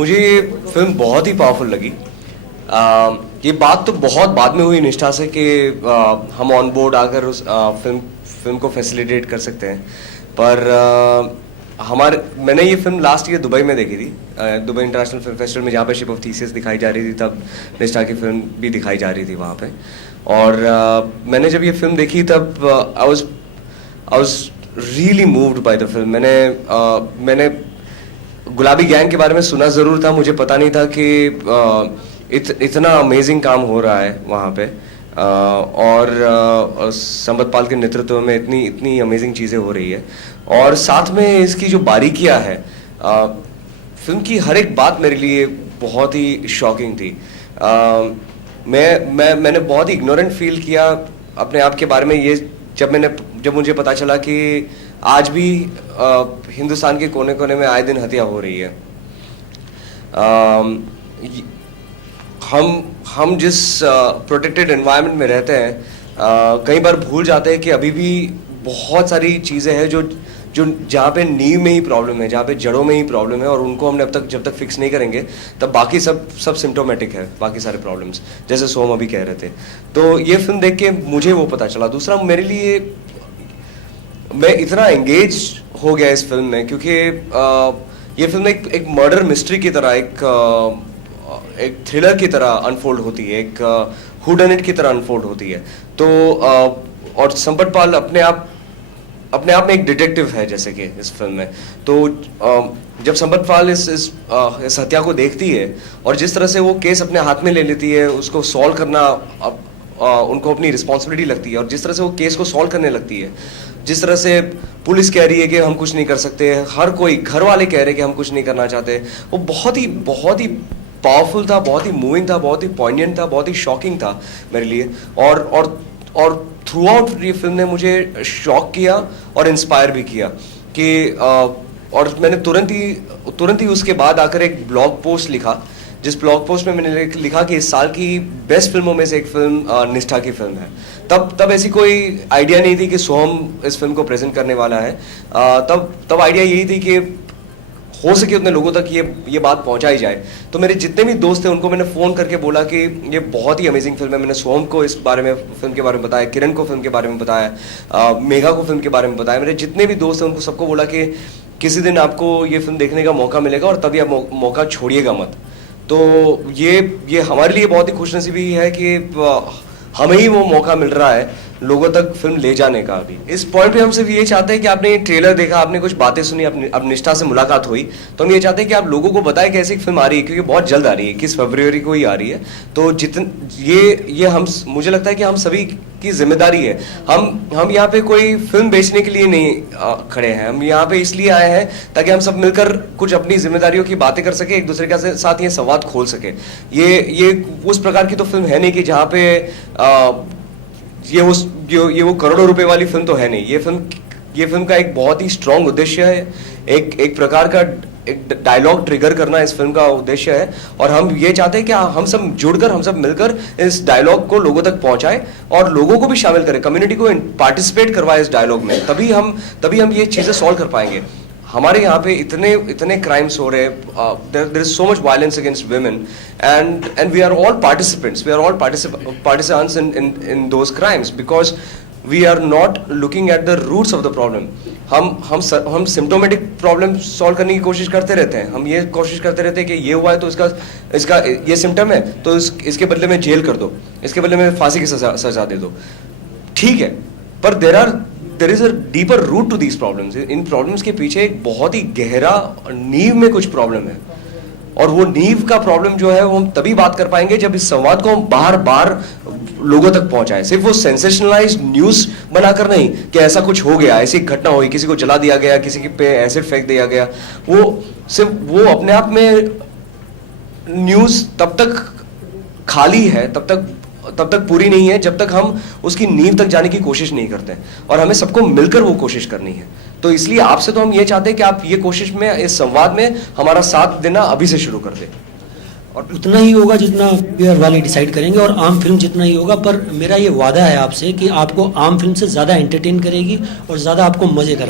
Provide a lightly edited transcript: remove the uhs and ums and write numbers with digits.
मुझे ये फिल्म बहुत ही पावरफुल लगी। ये बात तो बहुत बाद में हुई निष्ठा से कि हम ऑन बोर्ड आकर उस फिल्म को फैसिलिटेट कर सकते हैं, पर मैंने ये फिल्म लास्ट ईयर दुबई में देखी थी, दुबई इंटरनेशनल फिल्म फेस्टिवल में, जहाँ पे शिप ऑफ थीसिस दिखाई जा रही थी, तब निष्ठा की फिल्म भी दिखाई जा रही थी वहाँ पे। और मैंने जब ये फिल्म देखी तब I was really moved by the film. मैंने गुलाबी गैंग के बारे में सुना ज़रूर था, मुझे पता नहीं था कि इतना अमेजिंग काम हो रहा है वहाँ पे, और संपत पाल के नेतृत्व में इतनी अमेजिंग चीज़ें हो रही है। और साथ में इसकी जो बारीकियाँ है, फिल्म की हर एक बात मेरे लिए बहुत ही शॉकिंग थी। मैंने बहुत ही इग्नोरेंट फील किया अपने आप के बारे में, ये जब मुझे पता चला कि आज भी हिंदुस्तान के कोने कोने में आए दिन हत्या हो रही है। हम जिस प्रोटेक्टेड एनवायरनमेंट में रहते हैं, कई बार भूल जाते हैं कि अभी भी बहुत सारी चीज़ें हैं जो जहाँ पे नींव में ही प्रॉब्लम है, जहाँ पे जड़ों में ही प्रॉब्लम है, और उनको हमने जब तक फिक्स नहीं करेंगे तब बाकी सब सिम्टोमेटिक है, बाकी सारे प्रॉब्लम्स, जैसे सोम अभी कह रहे थे। तो ये फिल्म देख के मुझे वो पता चला। दूसरा, मेरे लिए मैं इतना एंगेज हो गया इस फिल्म में क्योंकि ये फिल्म एक मर्डर मिस्ट्री की तरह, एक थ्रिलर की तरह अनफोल्ड होती है, एक हूडनेट की तरह अनफोल्ड होती है। तो और संपत पाल अपने आप में एक डिटेक्टिव है जैसे कि इस फिल्म में। तो जब संपत पाल इस हत्या को देखती है और जिस तरह से वो केस अपने हाथ में ले लेती है, उसको सॉल्व करना उनको अपनी रिस्पॉन्सिबिलिटी लगती है, और जिस तरह से वो केस को सॉल्व करने लगती है, जिस तरह से पुलिस कह रही है कि हम कुछ नहीं कर सकते, हर कोई घर वाले कह रहे हैं कि हम कुछ नहीं करना चाहते, वो बहुत ही पावरफुल था, बहुत ही मूविंग था, बहुत ही पॉइंटेंट था, बहुत ही शॉकिंग था मेरे लिए। और थ्रू आउट ये फिल्म ने मुझे शॉक किया और इंस्पायर भी किया कि और मैंने तुरंत ही उसके बाद आकर एक ब्लॉग पोस्ट लिखा, जिस ब्लॉग पोस्ट में मैंने लिखा कि इस साल की बेस्ट फिल्मों में से एक फिल्म निष्ठा की फिल्म है। तब ऐसी कोई आइडिया नहीं थी कि सोहम इस फिल्म को प्रेजेंट करने वाला है। तब आइडिया यही थी कि हो सके उतने लोगों तक ये बात पहुंचाई जाए। तो मेरे जितने भी दोस्त थे उनको मैंने फ़ोन करके बोला कि ये बहुत ही अमेजिंग फिल्म है। मैंने सोहम को इस बारे में, फिल्म के बारे में बताया, किरण को फिल्म के बारे में बताया, मेघा को फिल्म के बारे में बताया। मेरे जितने भी दोस्त हैं उनको सबको बोला कि किसी दिन आपको ये फिल्म देखने का मौका मिलेगा और तभी आप मौका छोड़िएगा मत। तो ये हमारे लिए बहुत ही खुशनसीबी है कि हमें ही वो मौका मिल रहा है लोगों तक फिल्म ले जाने का। अभी इस पॉइंट पे हम सिर्फ ये चाहते हैं कि आपने ट्रेलर देखा, आपने कुछ बातें सुनी, अब निष्ठा से मुलाकात हुई, तो हम ये चाहते हैं कि आप लोगों को बताएं कि ऐसी फिल्म आ रही है, क्योंकि बहुत जल्द आ रही है, 21 फरवरी को ही आ रही है। तो मुझे लगता है कि हम सभी की जिम्मेदारी है। हम यहाँ पे कोई फिल्म बेचने के लिए नहीं खड़े हैं, हम यहाँ पे इसलिए आए हैं ताकि हम सब मिलकर कुछ अपनी जिम्मेदारियों की बातें कर सके, एक दूसरे के साथ ये संवाद खोल सके। ये उस प्रकार की तो फिल्म है नहीं कि जहाँ पे ये वो करोड़ों रुपए वाली फिल्म तो है नहीं। ये फिल्म का एक बहुत ही स्ट्रॉन्ग उद्देश्य है, एक प्रकार का एक डायलॉग ट्रिगर करना इस फिल्म का उद्देश्य है, और हम ये चाहते हैं कि हम सब जुड़कर, हम सब मिलकर इस डायलॉग को लोगों तक पहुंचाएं और लोगों को भी शामिल करें, कम्युनिटी को पार्टिसिपेट करवाएं इस डायलॉग में। तभी हम ये चीजें सॉल्व कर पाएंगे। हमारे यहाँ पे इतने क्राइम्स हो रहे हैं, there is so much violence against women, and we are all participants, we are all participants in those crimes, because we are not looking at the roots of the problem. हम symptomatic problem solve करने की कोशिश करते रहते हैं। हम ये कोशिश करते रहते हैं कि ये हुआ है तो इसका ये सिम्टम है तो इसके बदले में जेल कर दो, इसके बदले में फांसी की सजा दे दो। ठीक है, पर there is a deeper root to these problems. इन प्रॉब्लम्स के पीछे एक बहुत ही गहरा नींव में कुछ प्रॉब्लम है, और वो नींव का प्रॉब्लम जो है वो हम तभी बात कर पाएंगे जब इस संवाद को हम बार लोगों तक पहुंचाएं। सिर्फ वो सेंसेशनलाइज्ड न्यूज बनाकर नहीं कि ऐसा कुछ हो गया, ऐसी घटना हुई, किसी को जला दिया गया, किसी पे एसिड फेंक दिया गया, वो अपने आप में न्यूज तब तक खाली है, तब तक पूरी नहीं है जब तक हम उसकी नींव तक जाने की कोशिश नहीं करते, और हमें सबको मिलकर वो कोशिश करनी है। तो इसलिए आपसे तो हम ये चाहते हैं कि आप ये कोशिश में, इस संवाद में हमारा साथ देना अभी से शुरू कर दें। और उतना ही होगा जितना पेयर वाले डिसाइड करेंगे, और आम फिल्म जितना ही होगा। पर मेरा ये वादा है आपसे कि आपको आम फिल्म से ज़्यादा एंटरटेन करेगी और ज़्यादा आपको मज़े करेगी।